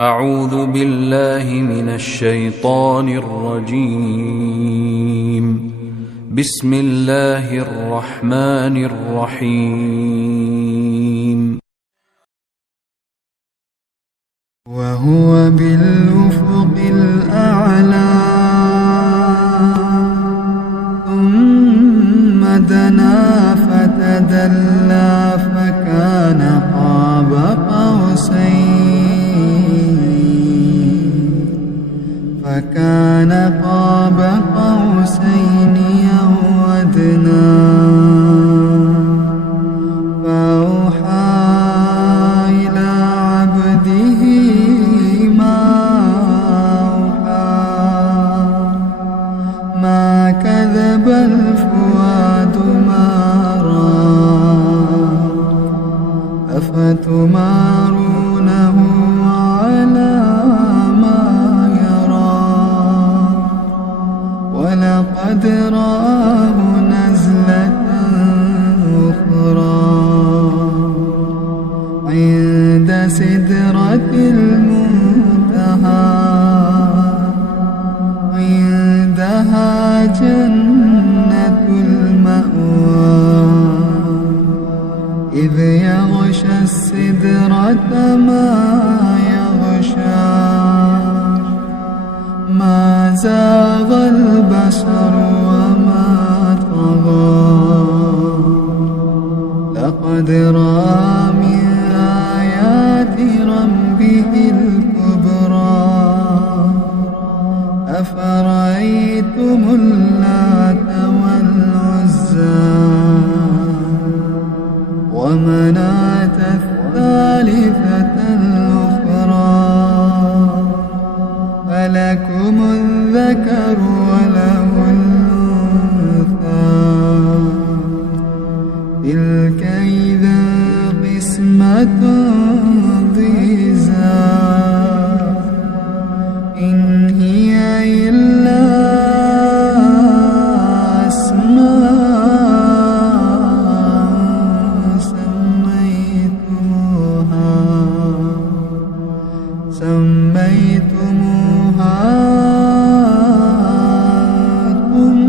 أعوذ بالله من الشيطان الرجيم. بسم الله الرحمن الرحيم. وهو بالأفق الأعلى ثم دنا فتدلى فكان قاب قوسين أو أدنى فأوحى إلى عبده ما أوحى ما كذب الفؤاد ما رأى أفتمارونه على ما يرى ولقد رآه نزلة أخرى عند سدرة المنتهى عندها جنة المأوى إذ يغشى السدرة ما يغشى ما زاغ البصر وما طغى لقد رأى من آيات ربه الكبرى أفرأيتم اللات والعزى ومناة الثالثة الأخرى ألكم الذكر وله الأنثى تلك إذا قسمة ضيزى إن هي إلا أسماء سميتموها أنتم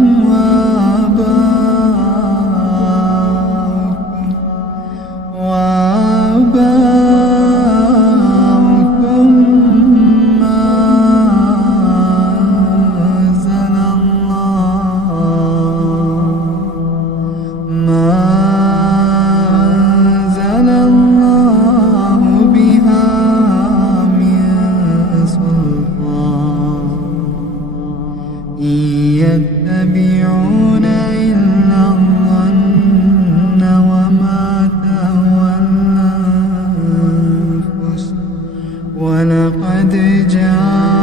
وآباؤكم ما أنزل الله بها إن يتبعون إلا الظن وما تهوى الأنفس ولقد جاء